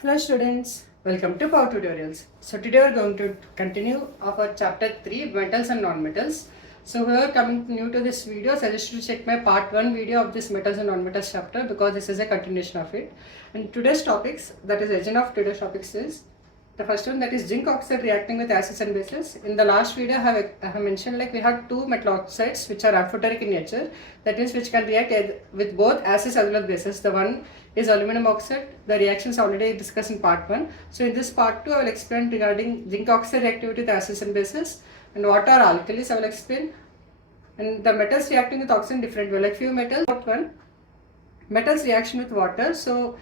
Hello students, welcome to powertutorials. So today we are going to continue our chapter 3 metals and non-metals. So whoever coming new to this video, I suggest you to check my part 1 video of this metals and non-metals chapter because this is a continuation of it. And today's topics, that is agenda of today's topics is the first one, that is zinc oxide reacting with acids and bases. In the last video I have mentioned like we have two metal oxides which are amphoteric in nature, that means which can react with both acids as well as bases. The one is aluminum oxide. The reactions already discussed in part 1. So in this part 2 I will explain regarding zinc oxide reactivity with acids and bases, and what are alkalis I will explain, and the metals reacting with oxygen different way, like few metals. Part 1, metals reaction with water. So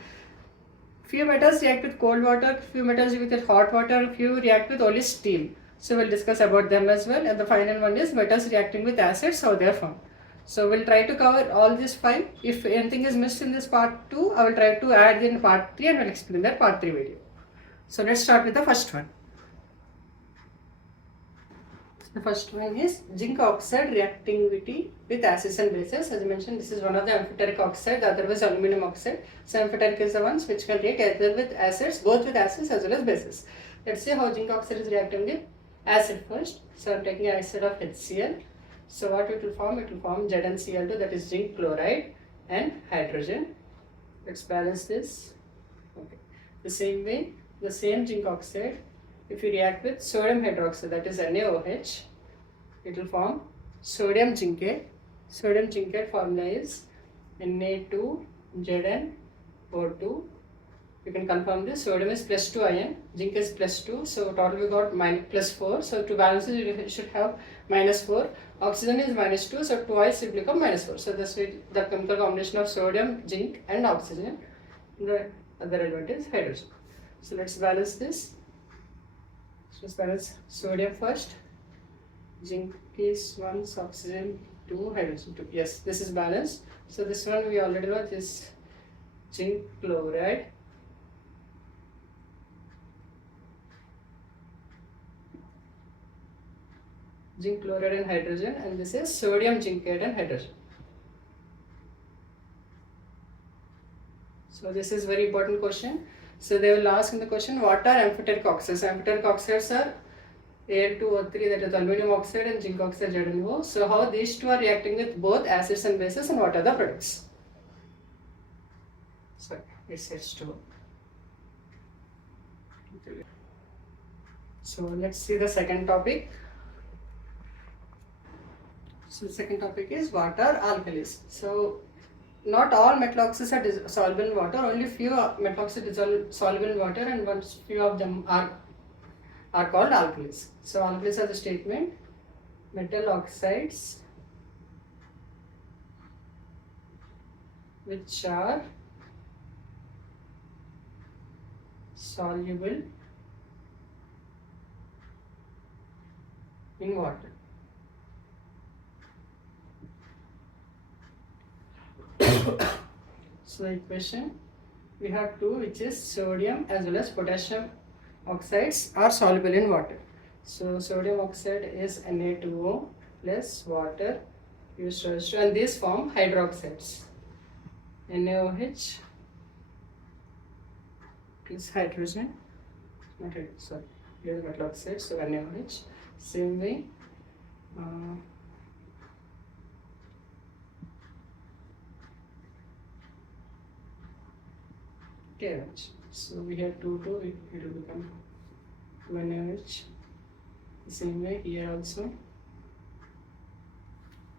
few metals react with cold water, few metals react with hot water, few react with only steam. So we'll discuss about them as well. And the final one is metals reacting with acids, how they are formed. So we'll try to cover all these 5. If anything is missed in this part 2, I will try to add in part 3 and we'll explain that part 3 video. So let's start with the first one. The first one is zinc oxide reactivity with acids and bases. As I mentioned, this is one of the amphoteric oxide, the other was aluminum oxide. So amphoteric is the ones which can react either with acids, both with acids as well as bases. Let's see how zinc oxide is reacting with acid first. So I am taking acid of HCl. So what it will form? It will form ZnCl2, that is zinc chloride and hydrogen. Let's balance this. Okay. The same way, the same zinc oxide, if you react with sodium hydroxide, that is NaOH, it will form sodium zincate. Sodium zincate formula is Na2ZnO2. You can confirm this. Sodium is +2 ion, zinc is +2, so total we got +4. So to balance it, you should have -4. Oxygen is -2, so twice it will become -4. So this way the chemical combination of sodium, zinc and oxygen. The other element is hydrogen. So let's balance this. So let's balance sodium first. Zinc is 1, oxygen 2, hydrogen 2. Yes, this is balanced. So this one we already know, this zinc chloride. Zinc chloride and hydrogen, and this is sodium zincate and hydrogen. So this is very important question. So they will ask in the question, what are amphoteric oxides? Amphoteric oxides are Al2O3, that is aluminum oxide, and zinc oxide ZnO. So how these two are reacting with both acids and bases, and what are the products? So it's H2O. So let's see the second topic. So the second topic is what are alkalis. So not all metal oxides are soluble in water, only few metal oxides are soluble in water, and few of them are called alkalis. So alkalis are the statement, metal oxides which are soluble in water. So the equation we have two, which is sodium as well as potassium oxides are soluble in water. So sodium oxide is Na2O plus water used to, and these form hydroxides. NaOH plus hydrogen, not hydrogen, sorry, here is metal oxide, so NaOH. Same way, KOH. So we have 2, it will become 2 NaOH. The same way here also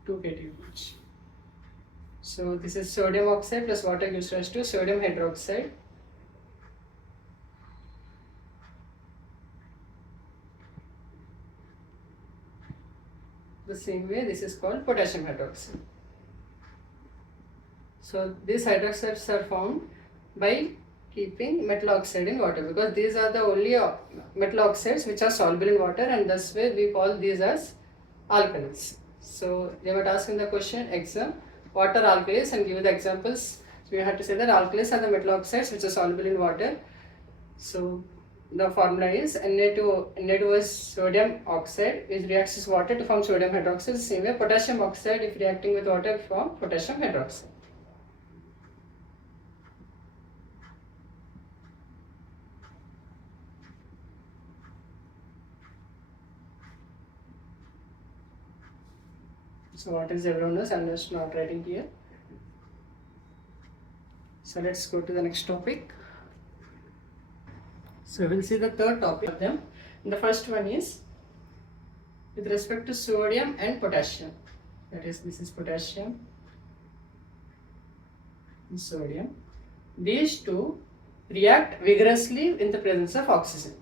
2 KTOH. So this is sodium oxide plus water gives rise to sodium hydroxide. The same way this is called potassium hydroxide. So these hydroxides are formed by keeping metal oxide in water, because these are the only metal oxides which are soluble in water, and thus way we call these as alkalis. So they might ask in the question exam, what are alkalis, and give the examples. So you have to say that alkalis are the metal oxides which are soluble in water. So the formula is Na2 is sodium oxide which reacts with water to form sodium hydroxide. The same way potassium oxide, if reacting with water, form potassium hydroxide. So what is everyone knows, I'm just not writing here. So let's go to the next topic. So we'll see the third topic of them. And the first one is with respect to sodium and potassium. That is, this is potassium and sodium. These two react vigorously in the presence of oxygen.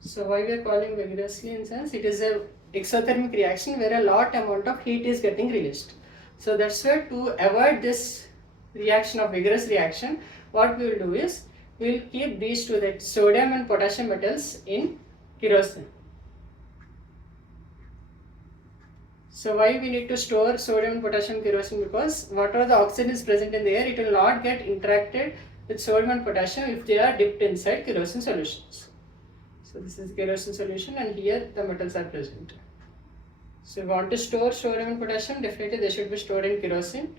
So why we are calling vigorously, in sense it is a exothermic reaction where a lot amount of heat is getting released. So that's why to avoid this reaction of vigorous reaction, what we will do is we will keep these two, that sodium and potassium metals, in kerosene. So why we need to store sodium and potassium kerosene? Because whatever the oxygen is present in the air, it will not get interacted with sodium and potassium if they are dipped inside kerosene solutions. So this is kerosene solution and here the metals are present. So if you want to store sodium and potassium, definitely they should be stored in kerosene.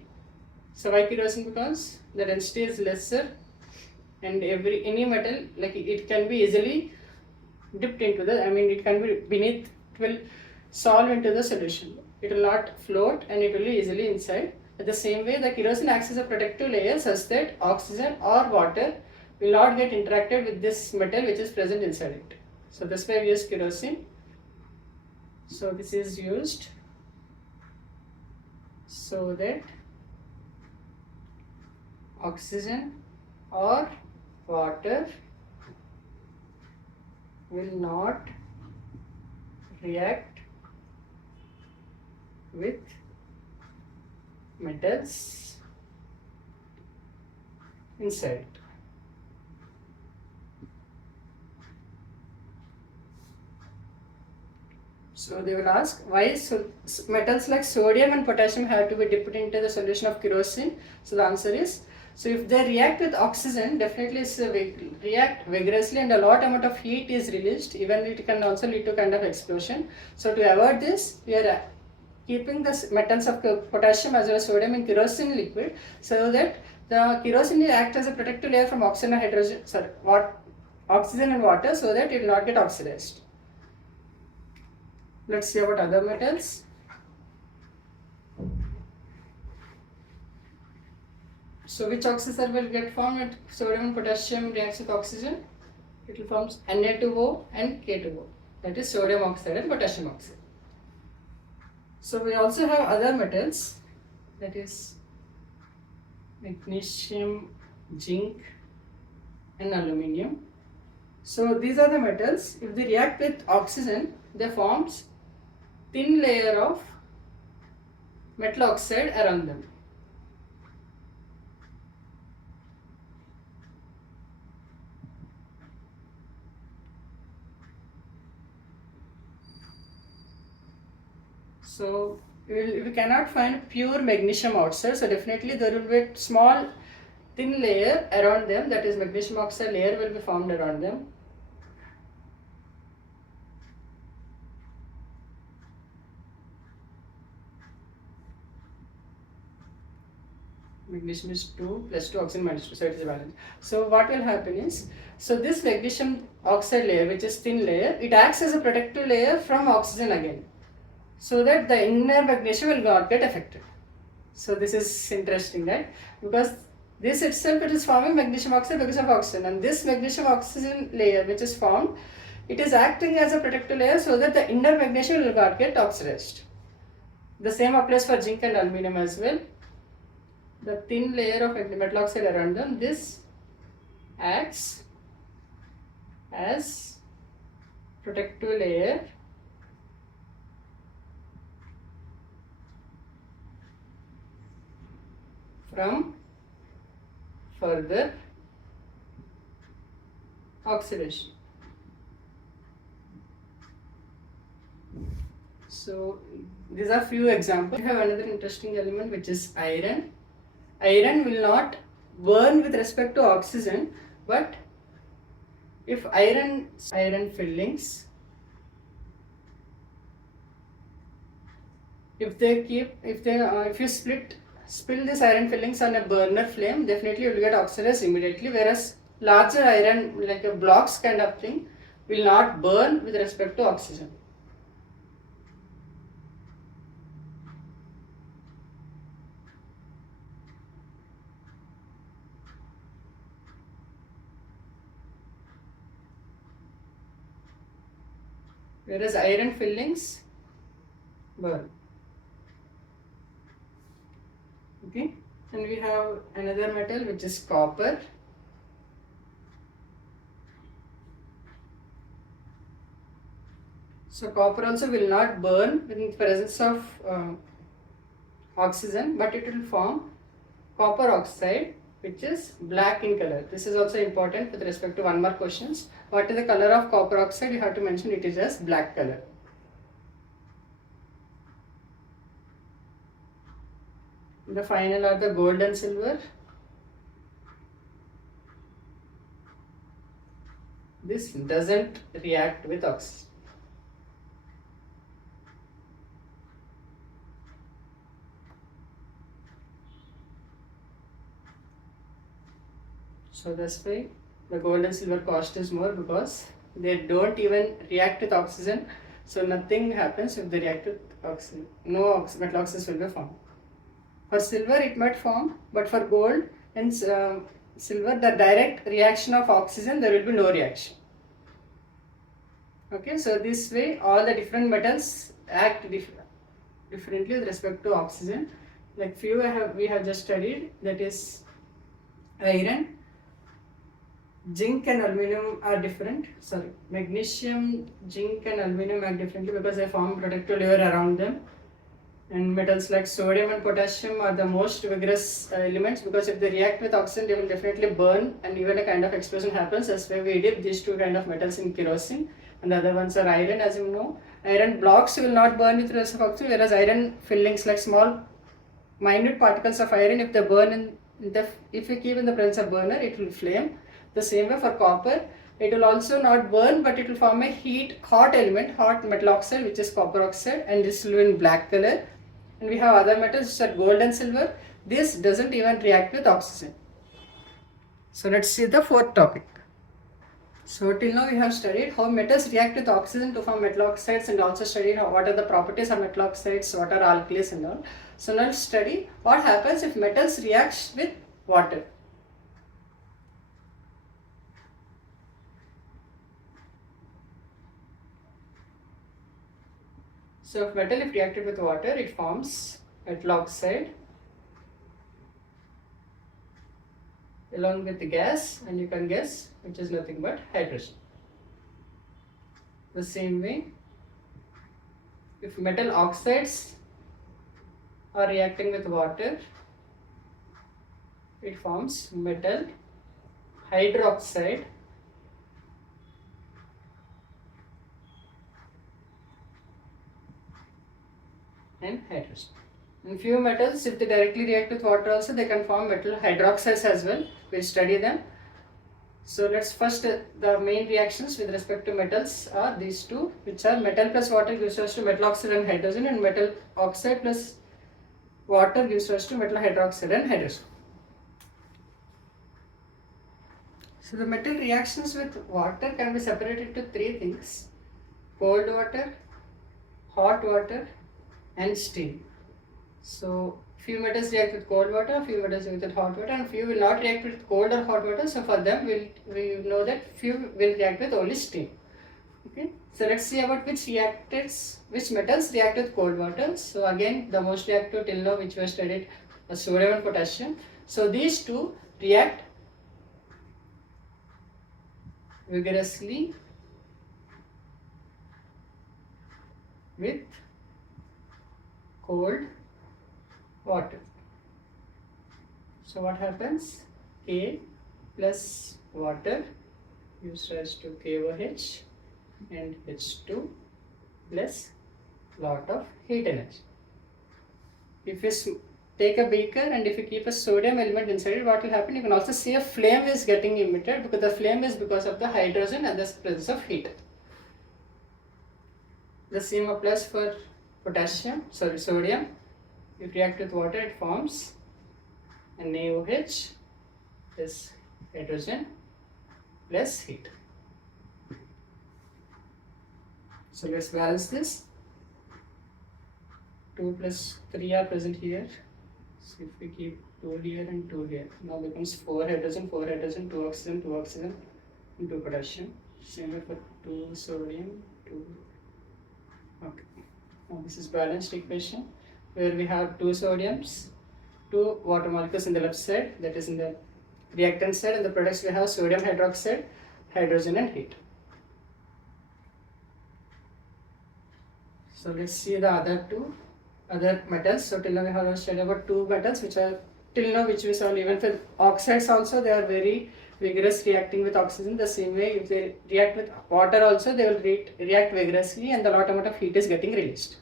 So why kerosene? Because the density is lesser and any metal, like it can be easily dipped into the, it can be beneath, it will solve into the solution. It will not float and it will be easily inside. At the same way, the kerosene acts as a protective layer such that oxygen or water will not get interacted with this metal which is present inside it. So that's why we use kerosene. So this is used so that oxygen or water will not react with metals inside. So they will ask why metals like sodium and potassium have to be dipped into the solution of kerosene. So the answer is, so if they react with oxygen, definitely react vigorously and a lot amount of heat is released. Even it can also lead to kind of explosion. So to avoid this, we are keeping the metals of potassium as well as sodium in kerosene liquid, so that the kerosene will act as a protective layer from oxygen and water, so that it will not get oxidized. Let's see about other metals. So which oxide will get formed when sodium and potassium reacts with oxygen? It will form Na2O and K2O. That is sodium oxide and potassium oxide. So we also have other metals, that is magnesium, zinc and aluminium. So these are the metals. If they react with oxygen, they forms thin layer of metal oxide around them. So we cannot find pure magnesium outside, so definitely there will be a small thin layer around them, that is magnesium oxide layer will be formed around them. Magnesium is 2 plus 2, oxygen minus 2, so it is balanced. So what will happen is, so this magnesium oxide layer, which is thin layer, it acts as a protective layer from oxygen again, so that the inner magnesium will not get affected. So this is interesting, right? Because this itself, it is forming magnesium oxide because of oxygen, and this magnesium oxygen layer which is formed, it is acting as a protective layer so that the inner magnesium will not get oxidized. The same applies for zinc and aluminum as well. The thin layer of metal oxide around them, this acts as protective layer from further oxidation. So these are few examples. We have another interesting element which is iron. Iron will not burn with respect to oxygen, but if iron fillings, if you spill this iron fillings on a burner flame, definitely you will get oxidized immediately, whereas larger iron, like a blocks kind of thing, will not burn with respect to oxygen. Whereas iron fillings burn. Okay, and we have another metal which is copper. So copper also will not burn in the presence of oxygen, but it will form copper oxide, which is black in color. This is also important with respect to one mark questions. What is the color of copper oxide? You have to mention it is just black color. The final are the gold and silver. This doesn't react with oxygen. So that's why the gold and silver cost is more, because they don't even react with oxygen. So nothing happens if they react with oxygen. No metal oxides will be formed. For silver it might form, but for gold and silver, the direct reaction of oxygen, there will be no reaction. Okay, so this way all the different metals act differently with respect to oxygen. Like few we have just studied, that is iron. Zinc and aluminum are different. Sorry, magnesium, zinc and aluminum act differently because they form protective layer around them. And metals like sodium and potassium are the most vigorous elements, because if they react with oxygen, they will definitely burn, and even a kind of explosion happens. That's why we dip these two kind of metals in kerosene. And the other ones are iron, as you know. Iron blocks will not burn with rest of oxygen, whereas iron fillings, like small minute particles of iron, if they burn if you keep in the presence of burner, it will flame. The same way for copper, it will also not burn, but it will form a hot element, hot metal oxide, which is copper oxide, and this will be in black color. And we have other metals which are gold and silver. This doesn't even react with oxygen. So let's see the fourth topic. So till now we have studied how metals react with oxygen to form metal oxides, and also studied what are the properties of metal oxides, what are alkalis and all. So now let's study what happens if metals react with water. So if metal if reacted with water, it forms metal oxide along with the gas, and you can guess which is nothing but hydrogen. The same way, if metal oxides are reacting with water, it forms metal hydroxide and hydrogen. In few metals, if they directly react with water also, they can form metal hydroxides as well. We'll study them. So let's first, the main reactions with respect to metals are these two, which are metal plus water gives rise to metal oxide and hydrogen, and metal oxide plus water gives rise to metal hydroxide and hydrogen. So the metal reactions with water can be separated into three things: cold water, hot water and steam. So few metals react with cold water, few metals react with hot water, and few will not react with cold or hot water. So for them, we know that few will react with only steam. Okay. So let's see about which metals react with cold water. So again, the most reactive till now which we studied was sodium and potassium. So these two react vigorously with cold water. So what happens? K plus water gives rise to KOH and H2 plus lot of heat energy. If you take a beaker and if you keep a sodium element inside it, what will happen? You can also see a flame is getting emitted, because the flame is because of the hydrogen and the presence of heat. The same applies for sodium. If react with water, it forms NaOH plus hydrogen plus heat. So let's balance this. 2 plus 3 are present here. So if we keep 2 here and 2 here, now becomes 4 hydrogen, 4 hydrogen, 2 oxygen, 2 oxygen, and 2 potassium. Same way for 2 sodium, 2. Okay. Now this is balanced equation where we have 2 sodiums, 2 water molecules in the left side, that is in the reactant side, and the products we have sodium hydroxide, hydrogen, and heat. So let's see the other metals. So till now we have studied about 2 metals which are till now which we saw. Even for oxides also, they are very vigorous reacting with oxygen. The same way if they react with water also, they will react vigorously, and the lot amount of heat is getting released.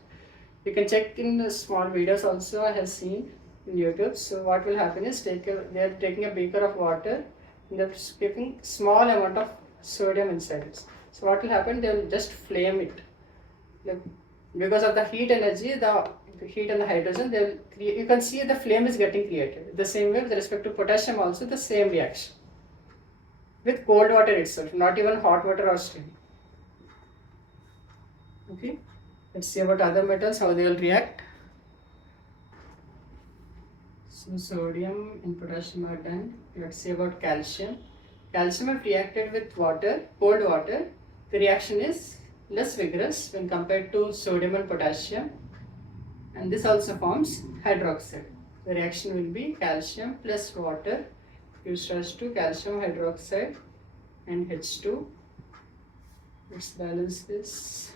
You can check in the small videos also I have seen in YouTube. So what will happen is they are taking a beaker of water and they are keeping small amount of sodium inside it. So what will happen? They will just flame it. Because of the heat energy, the heat and the hydrogen, they will create, you can see the flame is getting created. The same way with respect to potassium also, the same reaction with cold water itself, not even hot water or steam. Okay, let's see about other metals, how they will react. So sodium and potassium are done. Let's see about calcium. Calcium if reacted with water, cold water, the reaction is less vigorous when compared to sodium and potassium, and this also forms hydroxide. The reaction will be calcium plus water gives rise to calcium hydroxide and H2. Let's balance this.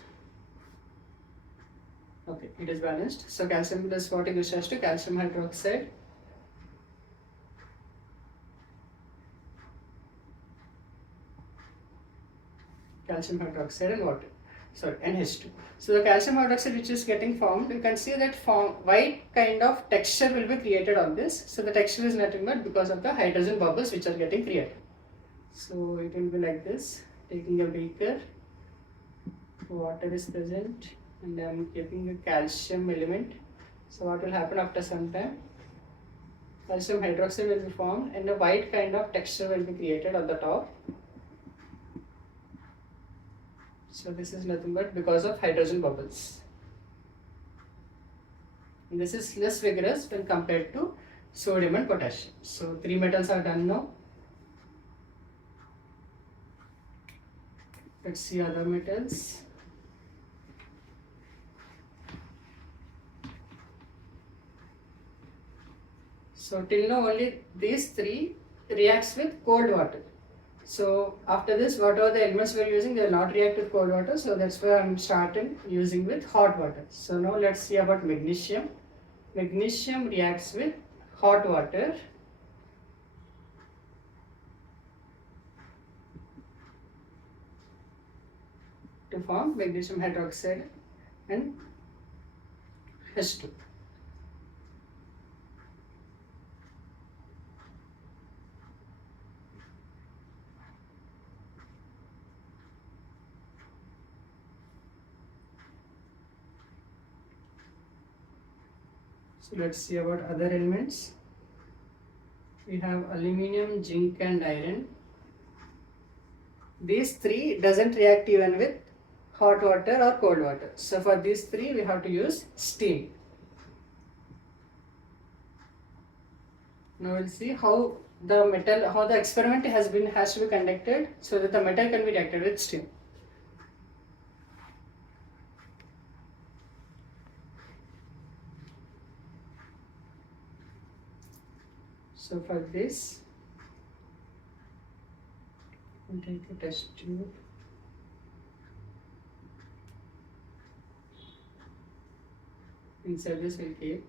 Okay, it is balanced. So calcium plus water gives rise to calcium hydroxide. Calcium hydroxide and water. Sorry, and H2. So the calcium hydroxide which is getting formed, you can see that white kind of texture will be created on this. So the texture is nothing but because of the hydrogen bubbles which are getting created. So it will be like this, taking a beaker, water is present, and I am keeping a calcium element. So what will happen after some time? Calcium hydroxide will be formed and a white kind of texture will be created on the top. So this is nothing but because of hydrogen bubbles. And this is less vigorous when compared to sodium and potassium. So 3 metals are done now. Let's see other metals. So till now only these 3 reacts with cold water. So after this, whatever the elements we are using, they will not react with cold water. So that's why I am starting using with hot water. So now let's see about magnesium. Magnesium reacts with hot water. To form magnesium hydroxide and H2. So let's see about other elements. We have aluminium, zinc and iron. These 3 doesn't react even with hot water or cold water. So for these 3 we have to use steam. Now we'll see how the experiment has to be conducted so that the metal can be reacted with steam. So for this, we'll take a test tube. Inside this we'll keep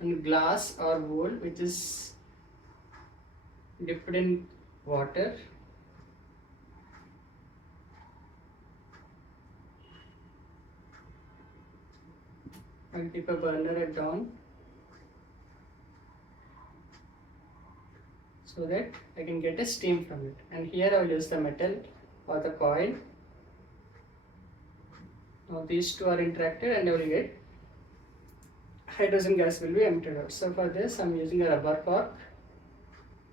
a glass or bowl which is dipped in water. I'll keep a burner at down so that I can get a steam from it. And here I will use the metal or the coil. Now these 2 are interacted and I will get hydrogen gas will be emitted out. So for this I am using a rubber cork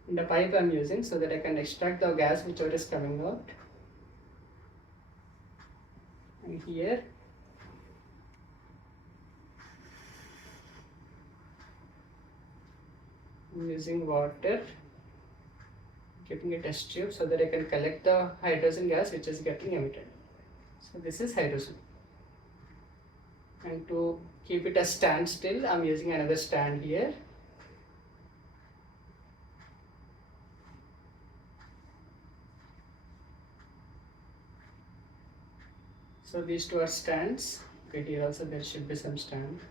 and the pipe I am using so that I can extract the gas which is coming out. And here I'm using water, keeping a test tube so that I can collect the hydrogen gas which is getting emitted. So this is hydrogen. And to keep it as standstill, I'm using another stand here. So these two are stands. Okay, here also there should be some stand.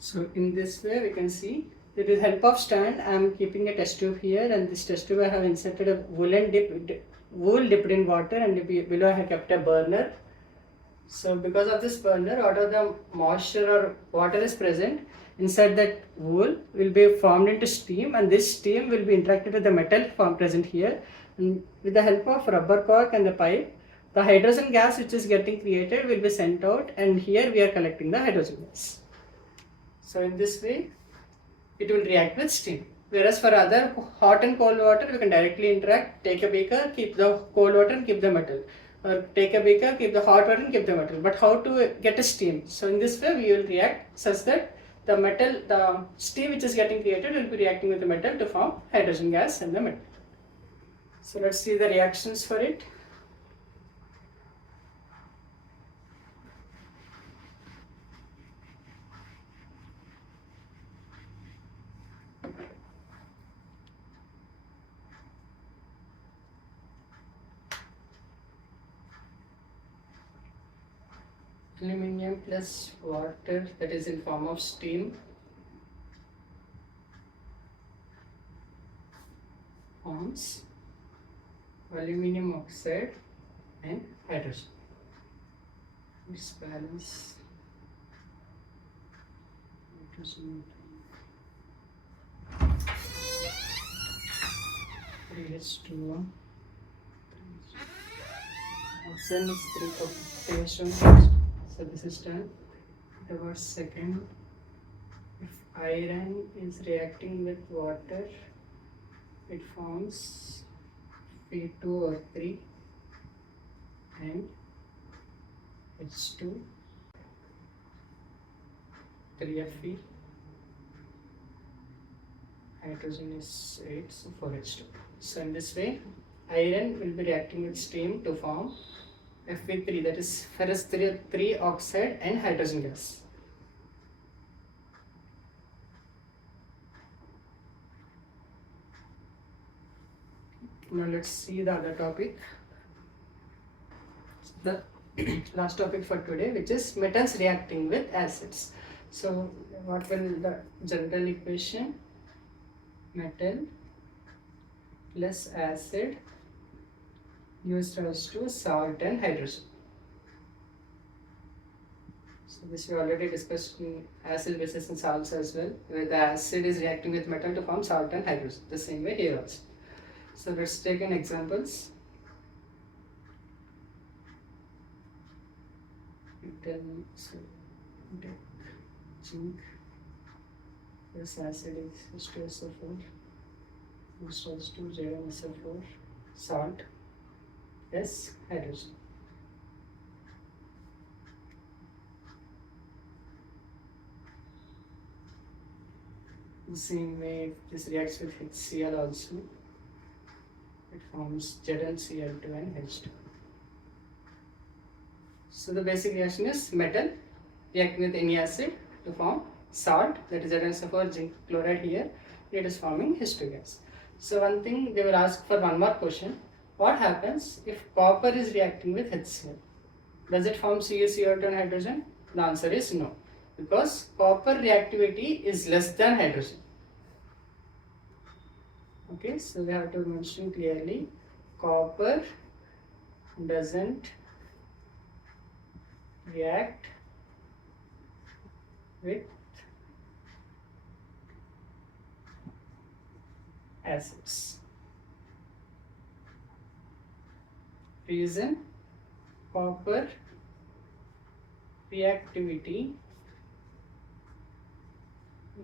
So in this way we can see that with help of stand I am keeping a test tube here, and this test tube I have inserted a wool dipped in water, and below I have kept a burner. So because of this burner, whatever the moisture or water is present inside that wool will be formed into steam, and this steam will be interacted with the metal present here, and with the help of rubber cork and the pipe, the hydrogen gas which is getting created will be sent out, and here we are collecting the hydrogen gas. So in this way it will react with steam. Whereas for other hot and cold water, we can directly interact, take a beaker, keep the cold water and keep the metal. Or take a beaker, keep the hot water and keep the metal. But how to get a steam? So in this way we will react such that the steam which is getting created will be reacting with the metal to form hydrogen gas and the metal. So let's see the reactions for it. Aluminium plus water, that is in form of steam, forms aluminium oxide and hydrogen. This balance hydrogen 3H2O. Oxygen is 3 so this is done. Towards second, if iron is reacting with water, it forms P2 or 3 and H2, 3Fe. Hydrogen is 8, so 4H2. So in this way, iron will be reacting with steam to form Fe3, that is ferrous 3 oxide and hydrogen gas. Now let's see the other topic. The last topic for today, which is metals reacting with acids. So what will the general equation? Metal plus acid used as to salt and hydrogen. So this we already discussed in acid, bases and salts as well, where the acid is reacting with metal to form salt and hydrogen. The same way here also. So let's take an examples. Zinc plus acid is H2SO4, lustrous to ZnSO4, salt plus hydrogen. The same way, if this reacts with HCl also, it forms ZnCl2 and H2. So the basic reaction is metal reacting with any acid to form salt, that is ZnSO4, zinc chloride here, it is forming H2 gas. So one thing they will ask for one more question. What happens if copper is reacting with HCl? Does it form CuCl2 and hydrogen? The answer is no, because copper reactivity is less than hydrogen. Okay, so we have to mention clearly, copper doesn't react with acids. Reason: copper reactivity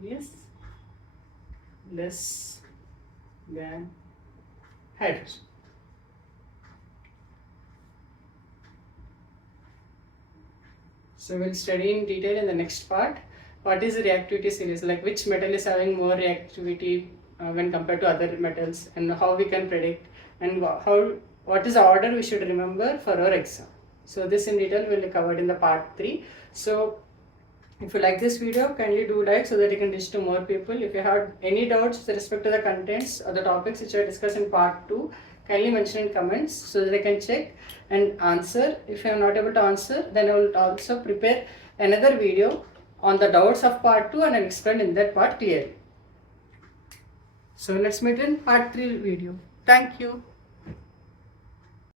is less than hydrogen. So we'll study in detail in the next part. What is the reactivity series? Like which metal is having more reactivity when compared to other metals, and how we can predict, and what is the order we should remember for our exam. So this in detail will be covered in the part 3. So if you like this video, kindly do like so that you can reach to more people. If you have any doubts with respect to the contents or the topics which I discussed in part 2, kindly mention in comments so that I can check and answer. If I am not able to answer, then I will also prepare another video on the doubts of part 2 and I will explain in that part clearly. So let's meet in part 3 video. Thank you.